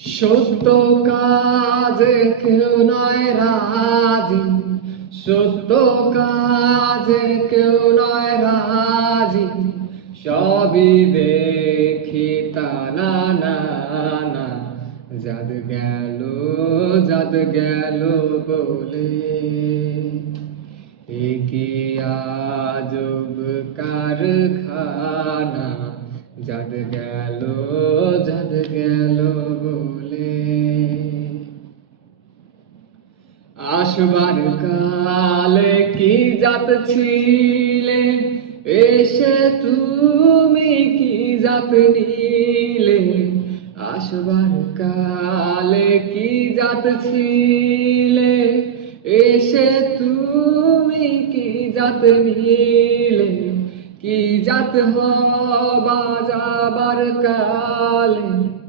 সত্য কাজে কেউ নয় রাজি, সত্য কাজে কেউ নয় রাজি, সবই দেখি তা না না না, যাদ গেল বলে। একি আজব কারখানা, যাদ গেল বলে। আসবার কালে কি জাত ছিলে, এসে তুমি কি জাত নিলে। আসবার কালে কি জাত ছিলে, এসে তুমি কি জাত নিলে। কি জাত হবা যাবার কালে,